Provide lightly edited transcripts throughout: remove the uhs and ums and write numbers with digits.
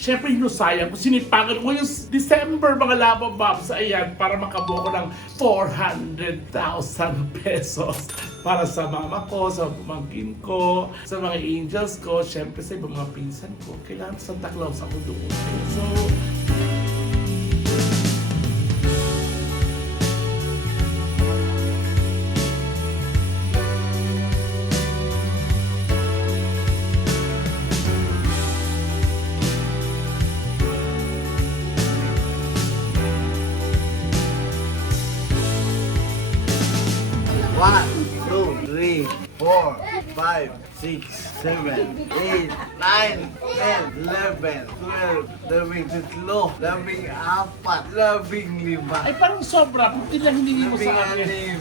Siyempre, hinusayang ko, sinipagan ko yung December, mga Lava Bombs, ayan, para makabuo ko ng 400,000 pesos para sa mama ko, sa pamangkin ko, sa mga angels ko, siyempre sa ibang mga pinsan ko. Kailangan Santa Claus ako doon. So, One, two, three, four, five, six, seven, eight, nine, 10, 11, 12, 13, 14, 15. ay parang sobra, hindi lang hindi mo sa akin. Anim.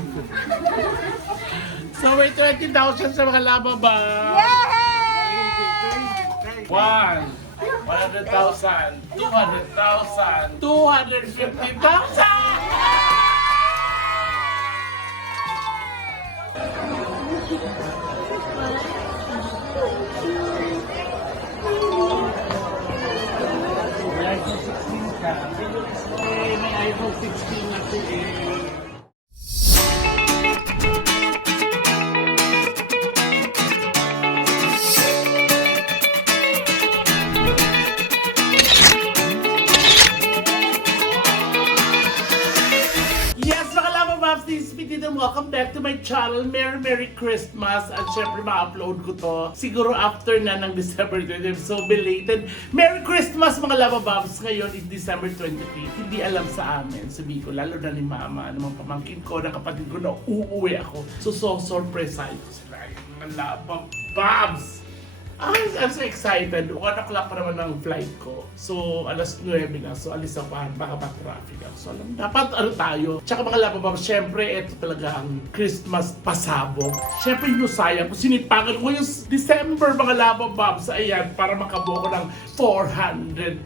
So, may 20,000 sa mga Lava Bombs. One, 100,000, 200,000, 250,000! May iPhone 16 na siya eh. Yes, mga Lava Bombs, this is Petit and welcome back to my channel. Merry Christmas! At syempre, ma-upload ko to siguro after na ng December 20. So, belated. Merry Christmas, mga Lava Bombs! Ngayon is December 23. Hindi alam sa amin, sabi ko, lalo na ni Mama, ng mga pamangkin ko, ng kapatid ko na uuwi ako. So surprise ito sila. Mga Lava Bombs! I'm so excited. 1 o'clock pa naman ang flight ko. So, alas 9 na. So, alis ako. Baka pa-traffic ako. So, alam, dapat ano tayo. Tsaka mga Lava Bombs, syempre, ito talaga ang Christmas pasabog. Syempre, hinusayang ko. Sinipagan ko yung December, mga Lava Bombs. Ayan, para makabuo ko ng 400,000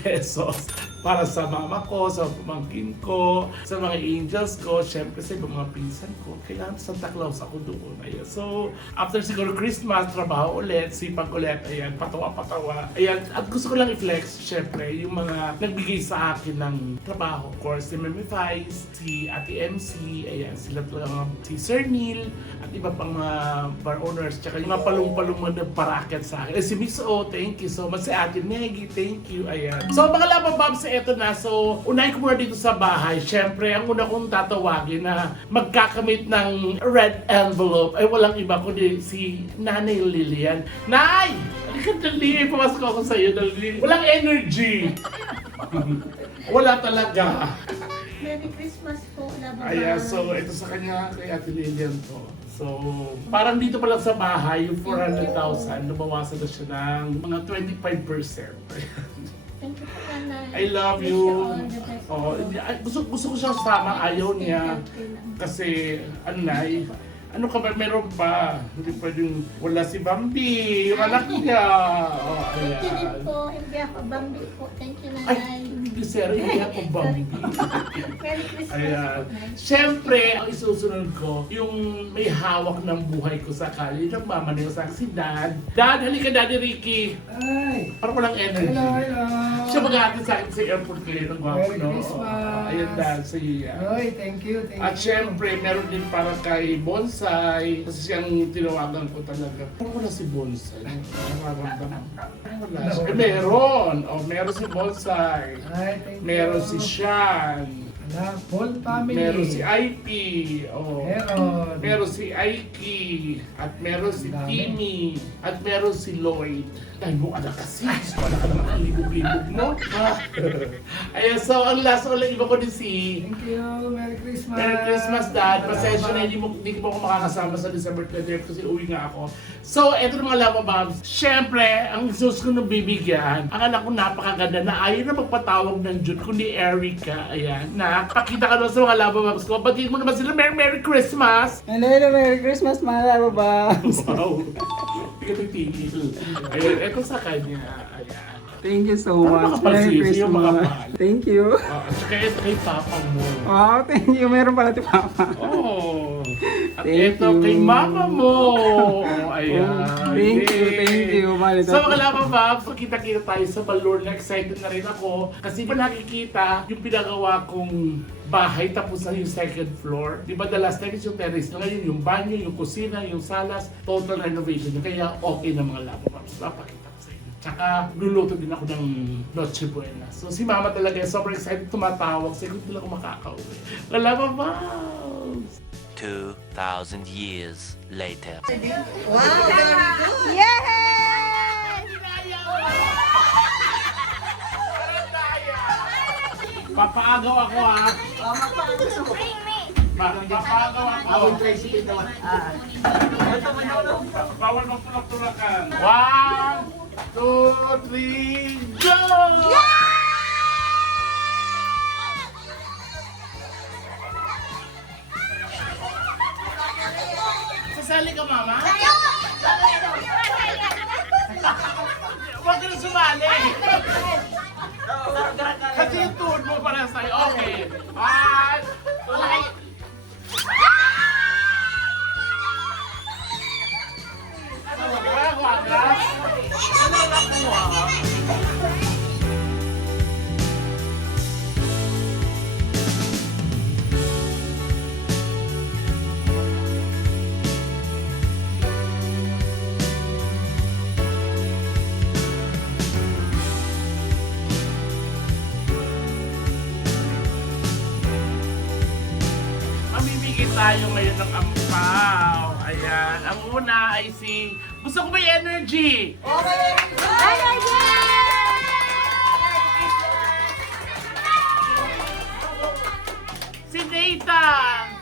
pesos para sa mama ko, sa pamangkin ko, sa mga angels ko, syempre sa ibang mga pinsan ko. Kailangan Santa Claus ako doon. Ayan. So, after siguro Christmas, trabaho ulit, sipag ulit, ayan, patawa-patawa. Ayan, at gusto ko lang i-flex, syempre, yung mga nagbigay sa akin ng trabaho. Of course, si Mami Vice, si Ate MC, ayan, sila talaga si Sir Neil, at iba pang mga bar owners, tsaka yung mga palong-palong mga nagparaket sa akin. Si Miss O, thank you so much. Si Ate Negi, thank you, ayan. So, mga Lava Bombs, eto na. So, unahin ko muna dito sa bahay. Syempre, ang una kong tatawagin na magkakamit ng red envelope ay walang iba kundi si Nanay Lilian. Nay! Halika dali, pumasok ako sa iyo dali. Walang energy. Wala talaga. Merry Christmas po, Lava Ayan, Bombs. so ito sa kanya kay Ate Lilian to. So, parang dito pa lang sa bahay, yung 400,000, nabawasan na siya ng mga 25%. Thank you po, Nanay. I love Wish you. all the best po. Oh, gusto ko siya sama, ayaw niya. Kasi, ano ka ba, meron pa. Hindi pwedeng wala si Bambi, yung anak niya. Oh, Thank you din ayan. po. Hindi ako Bambi po. Thank you, Ay, Nanay. hindi sir, hindi ako Bambi. Merry Christmas Ayan. po, Nay. Siyempre, ang isusunod ko, yung may hawak ng buhay ko sa kali, nagmamaniw sa akin, si Dad. Dad, halika Daddy Ricky. Ay! Parang walang energy. Hello, hello! Siya mag-aatid sa akin sa airport kayo ng gwapo, Merry no? Christmas! Ayan, Dad, sa iyo. Oy, thank you, thank At you. syempre, meron din para kay Bonsai. Kasi siyang tinawagan ko talaga. Parang wala si Bonsai. Nararamdaman. Parang wala siya. Eh, meron! O, meron si Bonsai. Ay, thank you. Meron si Sean. Ala, whole family. Meron si IP. O, Meron. meron si Aiki. At meron si Dami. Timmy. At meron si Lloyd. Ay mo, anak kasi. Wala ka naman ang libog-libog mo. Ha? Ayan, so ang last ulit iba ko din si Thank you. Merry Christmas. Merry Christmas, Dad. Pasensya na, hindi ko ako makakasama sa December 20 kasi uwi nga ako. So, eto na mga Lava Bombs. Siyempre, ang sus ko nung bibigyan, ang anak ko napakaganda na ayaw na magpatawag ng June, kundi Erica. Ayan, na pakita ka doon sa mga Lava Bombs ko. Batiin mo naman sila, Merry Christmas! Hello, Merry Christmas mga Lava Bombs! Wow! Hindi ka titigil. Ayan, eto sa kanya. Ayan. Thank you so Parang much. makapal Merry sa'yo, yung Christmas. makapal. Thank you. At saka ito kay Papa mo. Wow, thank you. Meron pala si Papa. Oh. At Thank ito you. kay Mama mo. Oh, ayan. Thank you, Yay. thank you. Mahal ito. So mga Labababs, kita-kita tayo sa Balor na excited na rin ako. Kasi ba nakikita yung pinagawa kong bahay tapos na yung second floor. Di ba the last time is yung terrace na ngayon, yung banyo, yung kusina, yung salas, total renovation. Kaya okay na mga Labababs. Papakita ko sa inyo. Tsaka luluto din ako ng Noche Buena. So si Mama talaga sobrang excited, tumatawag. Siguro nila ako makakauwi. Mga Labababs! 2,000 years later. Papaagaw ako ha. Papaagaw ako. Bawal magtulak-tulakan. 1, 2, 3, go! Sasali ka, Mama? Huwag ka na sumali. Kasi yung tuhod mo para sa'yo. Okay. 1, 2, 3. Wala ka? Wala nakuha. Mamimigay tayo ngayon ng ampaw. Ayan. Ang una ay si... Gusto ko may energy! Si Nathan!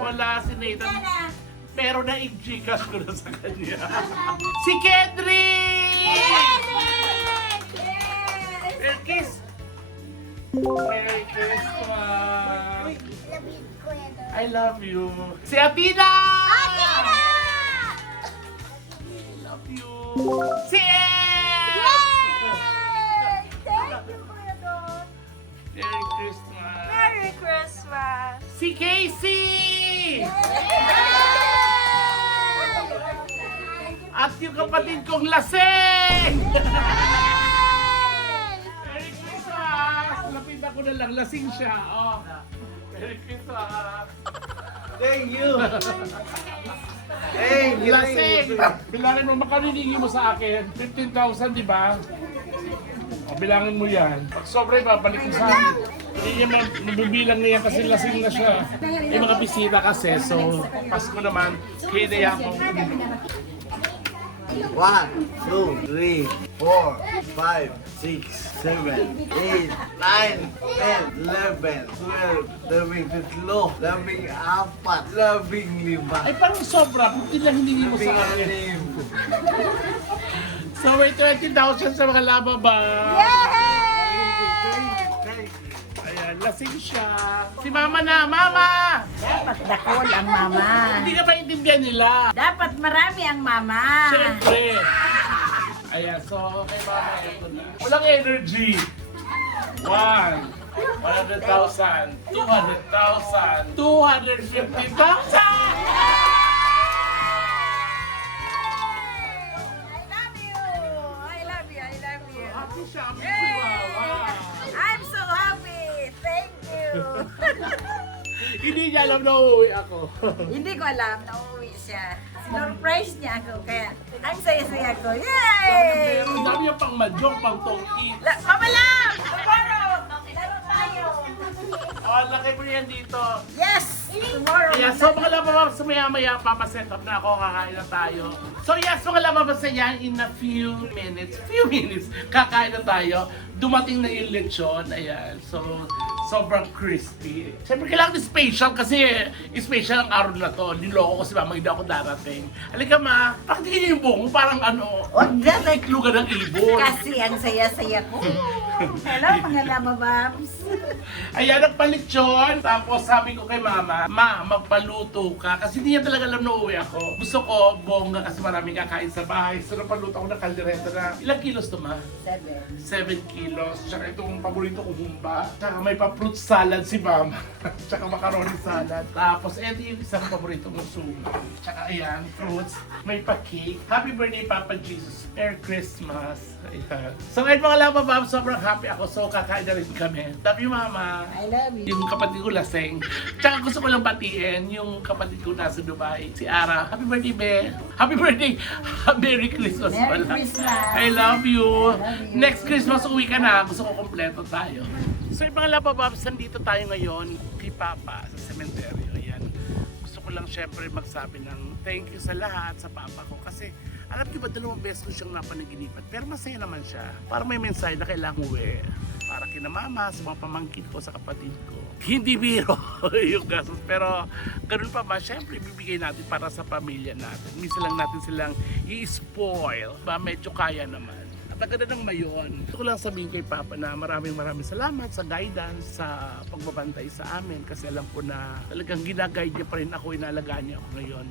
Wala si Nathan. Pero na-i-gcash ko na sa kanya. Si Kedrick! Merry Kiss! Merry Christmas! I love you. Si Athena! I love you. Si Em! Merry Christmas. Merry Christmas! Si Casey! At yung kapatid kong lasing! Merry Christmas! Lapitan ko na lang, lasing siya. Oh. Merry Christmas! Thank you. Thank you. Lasing! Bilangin mo, magkano hiningi mo sa akin? 15,000, di ba? O, bilangin mo yan. Pag sobra, babalik mo sa akin. Hindi niya mabibilang niya kasi lasing na siya. May mga bisita kasi, so Pasko naman, kaya mo. 1, 2, 3, 4, 5, 6, 7, 8, 9, 10, 11, 12, 13, 14, 15, Ay, parang sobra. Kunti lang hiningi mo sa akin. 16. So, may 20,000 sa mga lababa. Ayan, lasing siya. Si Mama na, Mama! Dapat dakol ang mama. Hindi ka ba intindihan nila? Dapat marami ang mama. Siyempre. Ayan, so kay Mama ito na. Walang energy. 1, 100,000, 200,000, 250,000! I love you. I love you. Happy siya, happy si Mama. I'm so happy. Thank you. Hindi niya alam na uuwi ako. Hindi ko alam na uuwi siya. Surprise niya ako kaya ang saya-saya ko. Yay! Ang dami yung pang majong, pang tongki. Mama lang! Tomorrow! Laro tayo! Oh, laki mo yan dito. Yes! Tomorrow! Yeah, so mga lamabas, maya-maya papaset up na ako, kakain na tayo. So yes, mga lamabas na yan, in a few minutes, kakain na tayo. Dumating na yung lechon, ayan. So, sobrang crispy. Siyempre kailangan special kasi special ang araw na to. Niloko ko si Mama, hindi ako darating. Halika Ma, pakitingin niyo yung buhok mo, parang ano, Huwag na, iklugan ng ibon. kasi ang saya-saya ko. Hello mga labababs. Ayan, nagpalitsyon. Tapos sabi ko kay mama, magpaluto ka. Kasi hindi niya talaga alam na uuwi ako. Gusto ko, bongga kasi maraming kakain sa bahay. So napaluto ako ng kaldereta na, ilang kilos to ma? 7 kilos. Tsaka itong paborito ko humba. Tsaka may pa-fruit salad si mama. Tsaka macaroni salad. Tapos eto yung isang paborito mong sumo. Tsaka ayan, fruits. May pa-cake. Happy birthday, Papa Jesus. Merry Christmas. Ayan. So ngayon mga lababab, sobrang happy ako. So kakain na rin kami. Love you, mama. I love you. Yung kapatid ko laseng. Tsaka gusto ko lang batiin yung kapatid ko nasa Dubai, si Ara. Happy birthday, Be! Happy birthday! Merry Christmas Merry pala. Christmas. I love you. I love you. Next Christmas uwi ka na. Gusto ko kompleto tayo. So yung mga labababs, nandito tayo ngayon kay Papa sa sementeryo. Ayan. Gusto ko lang syempre magsabi ng thank you sa lahat, sa Papa ko. Kasi alam niyo ba, 2 beses ko siyang napanaginipan. Pero masaya naman siya. Para may mensahe na kailangan uwi. Para kina mama, sa mga pamangkin ko, sa kapatid ko. Hindi biro yung gastos. Pero ganun pa ba, syempre bibigay natin para sa pamilya natin. Minsan lang natin silang i-spoil. Ba, medyo kaya naman. At ang ganda ng mayon. Gusto ko lang sabihin kay Papa na maraming salamat sa guidance, sa pagbabantay sa amin. Kasi alam ko na talagang ginaguide niya pa rin ako, inalagaan niya ako ngayon.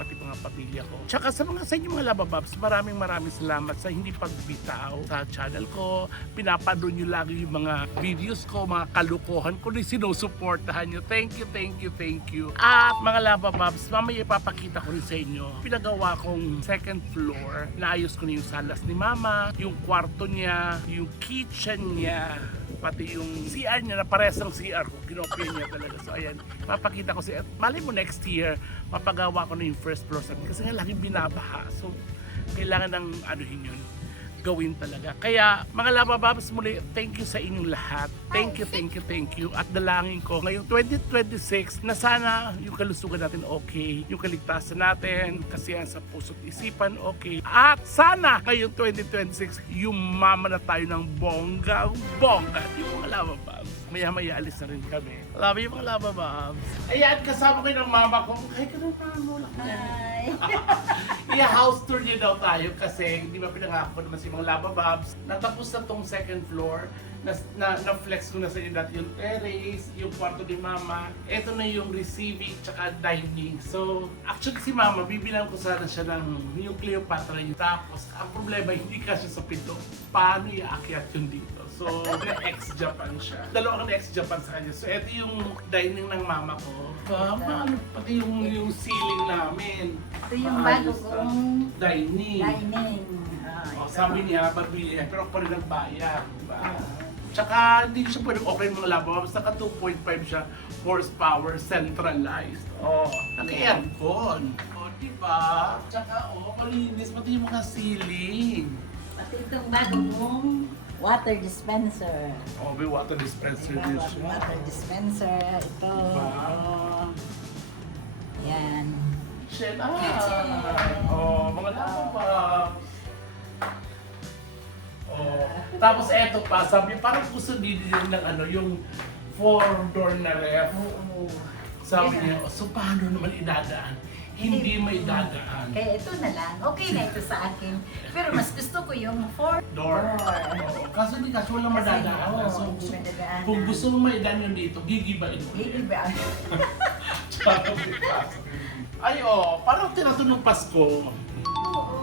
Pati mga pamilya ko. Tsaka sa inyo mga labababs, maraming salamat sa hindi pagbitaw sa channel ko. Pinapanood niyo lagi yung mga videos ko, mga kalukuhan ko na sinusuportahan niyo. Thank you. At mga labababs, mamaya ipapakita ko rin sa inyo. Pinagawa kong second floor. Naayos ko na yung salas ni Mama, yung kwarto niya, yung kitchen niya, pati yung CR niya na parehas ng CR ko, kinopya niya talaga. So ayan, papakita ko siya. Malay mo next year, mapagawa ko na yung first floor sa akin. Kasi nga laging binabaha. So, kailangan ng anuhin yun, gawin talaga. Kaya, mga labababs muli, thank you sa inyong lahat. Thank you. At dalangin ko, ngayong 2026, na sana yung kalusugan natin okay, yung kaligtasan natin, kasiyahan sa puso't isipan okay. At sana, ngayong 2026, yumaman na tayo ng bongga. Yung mga labababs. Maya-maya alis na rin kami. Love you mga labababs. Ayan, kasama ko ng mama ko. Ay, ganun pa mo lang. Hi. I-house tour niya daw tayo kasi di ba pinangako ko naman si mga labababs. Natapos na tong second floor. Na-flex ko na sa inyo dati yung terrace, yung kwarto ni Mama. Ito na yung receiving tsaka dining. So, actually si Mama, bibilang ko sana siya ng yung Cleopatra yun. Tapos, ang problema, hindi kasi sa pinto. Paano i-aakyat yun dito? So, na-ex-Japan siya. Dalawang na-ex-Japan sa kanya. So, ito yung dining ng Mama ko. Mama, pati yung ceiling namin. Ito yung bago kong Dining. dining. Oh, sabi niya, barbili niya, pero ako pa rin nagbayad. Diba? Tsaka hindi siya pwedeng okay mga labababs. Naka 2.5 siya horsepower centralized. Oh, naka-aircon. Oh, diba? Tsaka, malinis. Pati yung mga ceiling. Pati itong bago kong water dispenser. Oh, may water dispenser din siya. Water dispenser. Ito. Diba? Yan. Shit, oh, mga labababs. Oh. Tapos eto pa, sabi parang gusto din ng yung 4-door na ref. Oo. Sabi Yan niya, so paano naman idadaan? Hindi may dadaan. Kaya ito na lang. Okay na ito sa akin. Pero mas gusto ko yung 4 Door. Oo. Kaso hindi kasi walang madadaan. oo, So, hindi madadaanan. kung gusto mo maidaan yun dito, gigibain mo. Hindi ba? Ay, parang tinatunong Pasko. Oo.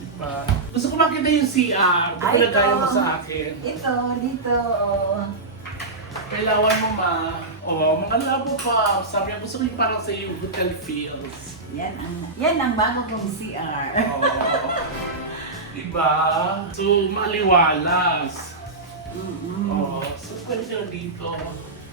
Diba? Gusto ko makita yung CR. Kung Ay, nagaya mo ito. sa akin. Ito, dito. Oh. Kailangan mo ma. Mga labo pa. Sabi niya, gusto ko yung parang sa yung hotel feels. Yan ang bago kong CR. Diba? So, maliwalas. Mm-mm. So, pwede nyo dito.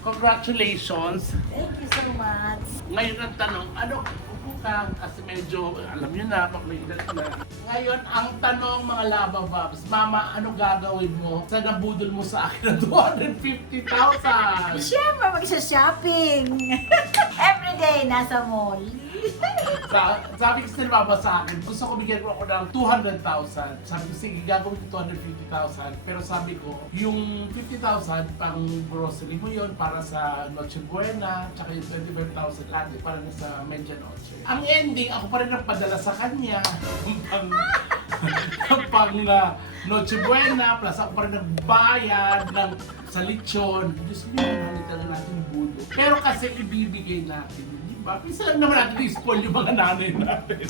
Congratulations! Thank you so much. Ngayon ang tanong, upo ka, kasi medyo, alam nyo na, maklidat na. Ngayon, ang tanong mga labababs, Mama, ano gagawin mo sa nabudol mo sa akin ng 250,000? Siyempre, magsha-shopping. Everyday, nasa mall. Sabi kasi ni Mama sa akin, gusto ko bigyan mo ako ng 200,000. Sabi ko, sige, gagawin ko 250,000. Pero sabi ko, yung 50,000 pang grocery mo yon para sa Noche Buena, tsaka yung 25,000 lahat para na sa Medianoche. Ang ending, ako pa rin nagpadala sa kanya. pang Noche Buena, plus ako pa rin nagbayad sa lechon. Diyos mo, nalitan na natin budo. Pero kasi ibibigay natin, di ba? Pisa lang naman natin i-spoil yung mga nanay natin.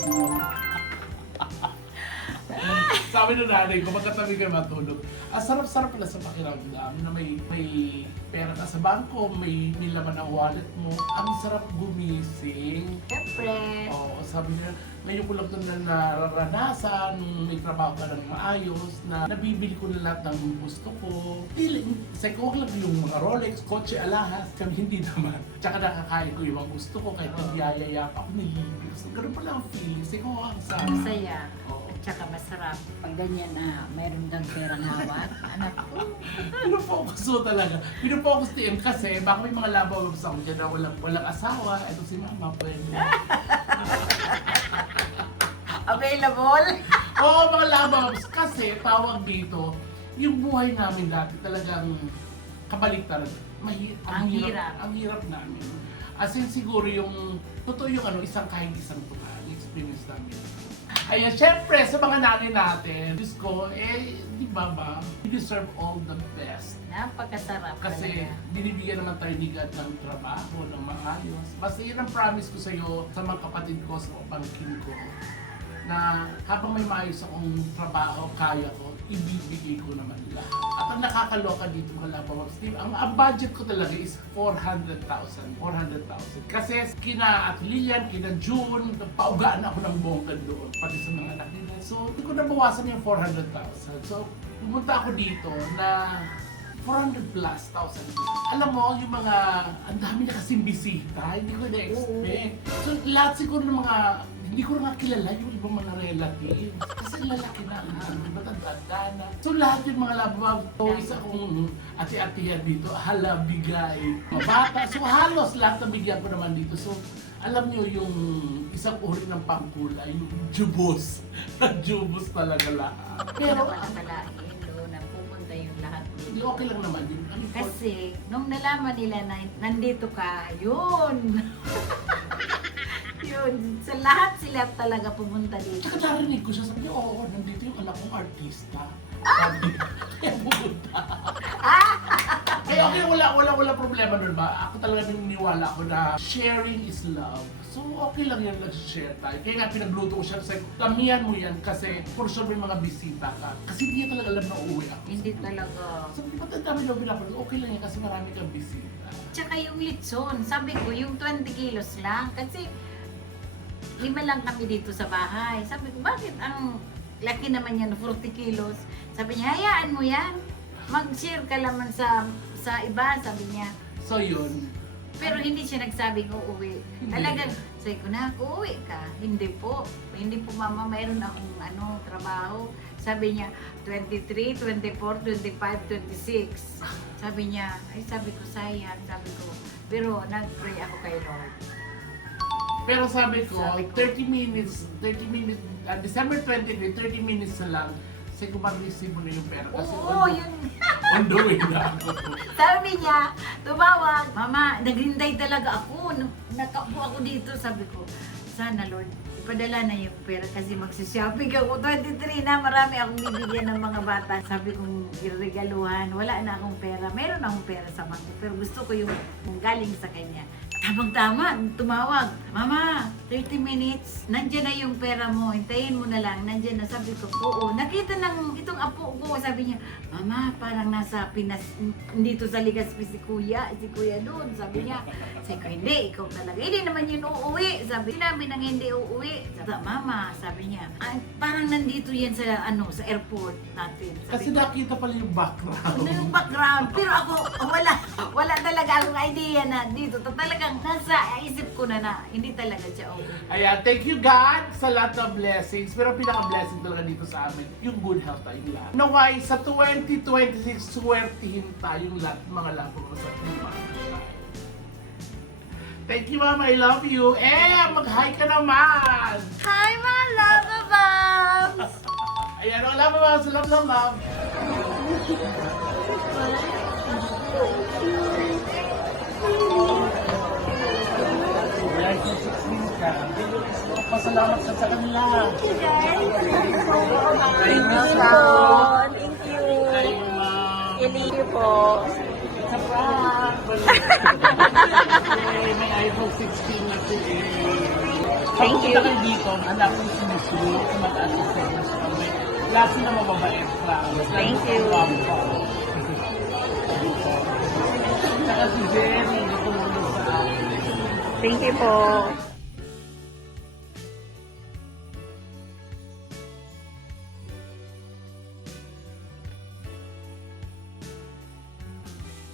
Sabi ng nanay ko, magkatabi kayo matulog. Ang sarap-sarap pala sa pakiramdam na may pera ka sa bangko, may laman ang wallet mo. Ang sarap gumising. Siyempre. Oo, sabi niya, ngayon ko lang ito na nararanasan, nung may trabaho ka ng maayos, na nabibili ko na lahat ng gusto ko. Sa ko lang yung mga Rolex, kotse, alahas, kami hindi naman. Tsaka nakakain ko yung mga gusto ko, kahit nagyayaya pa ako nilibig. So, ganun pala ang feeling. Sa ko ang sarap. Masaya. Oo. Tsaka masarap. Pag ganyan na mayroon kang perang hawak, anak ko. Pinofocus mo talaga. Pinofocus din kasi baka may mga labababs ako dyan na walang asawa. Ito si mama, pwede. Available? Oo, mga labababs. Kasi tawag dito, yung buhay namin dati talagang kabaliktaran. Ang hirap. Ang hirap namin. As in siguro yung, totoo yung isang kahit isang tuka, experience namin. Ayan, syempre sa mga nanay natin, Diyos ko, di ba ba, we deserve all the best. Napakasarap Kasi talaga. binibigyan naman tayo ni God ng trabaho, ng maayos. Basta yun ang promise ko sa iyo, sa mga kapatid ko, sa mga pamangkin ko, na habang may maayos akong trabaho, kaya ko, ibibigay ko naman lahat. At ang nakakaloka dito mga labawang Steve, ang budget ko talaga is 400,000. 400,000. Kasi kina at Lilian, kina June, paugaan ako ng bongga doon, pati sa mga anak nila. So, hindi ko nabawasan yung 400,000. So, pumunta ako dito na 400 plus thousand. Alam mo, yung mga, ang dami na kasing bisita, hindi ko na-expect. So, lahat siguro ng mga, hindi ko na kilala yung ibang mga relatives. Kasi lalaki na, matanda na. So, lahat yung mga lababab, isa kong ati-atihan dito, hala, bigay, mabata. So, halos lahat na bigyan ko naman dito. So, alam nyo yung isang uri ng pangkulay, yung jubos. Jubos talaga lahat. Pero Pero, wala malain doon na pumunta yung lahat hindi, dito. okay lang naman yun. Ang important- Kasi, nung nalaman nila na nandito ka, yun. Yun. Sa lahat sila talaga pumunta dito. Tsaka narinig ko siya, sabi niya, oo, nandito yung anak kong artista. Sabi niya, kaya pumunta. Kaya okay, wala problema doon ba? Ako talaga naniniwala ako na sharing is love. So okay lang yan, nag-share tayo. Kaya nga pinagluto ko siya, sabi ko, tamihan mo yan kasi for sure may mga bisita ka. Kasi hindi niya talaga alam na uuwi ako. Hindi talaga. Sabi ko, ba't ang dami daw pinapanood? Okay lang yan kasi marami kang bisita. Tsaka yung litson, sabi ko, yung 20 kilos lang. Kasi 5 lang kami dito sa bahay. Sabi ko, bakit ang laki naman yan, 40 kilos? Sabi niya, hayaan mo yan. Mag-share ka naman sa iba, sabi niya. So yun. Pero hindi siya nagsabing uuwi. Hindi. Talagang, sabi ko na, uuwi ka. Hindi po. Hindi po mama, mayroon akong trabaho. Sabi niya, 23, 24, 25, 26. Sabi niya, ay sabi ko, sayang. Sabi ko, pero nag-pray ako kay Lord. Pero sabi ko, Sabi ko, 30 minutes, December 23, 30 minutes na lang, kasi kung mag-receive mo na yung pera. Kasi Oo, yun. on the way na ako. Sabi niya, tumawag, Mama, naghinday talaga ako. Nakaupo ako dito. Sabi ko, sana Lord, ipadala na yung pera kasi magsishopping ako. 23 na, marami akong bibigyan ng mga bata. Sabi kong iregaluhan, wala na akong pera. Meron akong pera sa bangko, pero gusto ko yung galing sa kanya. Tamang-tama, tumawag. Mama, 30 minutes, nandyan na yung pera mo, hintayin mo na lang, nandyan na. Sabi ko, oo. Nakita ng itong apo ko, sabi niya, Mama, parang nasa Pinas, dito sa Legazpi si Kuya doon. Sabi niya, sabi ko, hindi, ikaw talaga. Hindi naman yun uuwi. Sinabi nang hindi uuwi. Sabi, Mama, sabi niya, parang nandito yan sa, sa airport natin. Kasi nakita pala yung background. Ano yung background? Pero ako, wala talaga akong idea na dito. Talagang nasa isip ko na hindi talaga siya okay. Ayan, thank you God sa lahat ng blessings. Pero ang pinaka-blessing talaga dito sa amin, yung good health tayong lahat. Naway, sa 2026, swertihin tayong lahat, mga labong sa tumang. Thank you, Mama. I love you. Mag-hi ka naman. Hi, my love bombs! Ayan, ang love, Mama. Sa love, love. Pasalamat sa kanila. Thank you, guys. po. Sa prank! May iPhone 16 na si Thank you. Pagpunta kayo dito, anak ko si Miss Lee, sa mataas yung service kami. Klase na mababait, promise. Thank you. Saka si Jenny, natulong sa akin. Thank you po.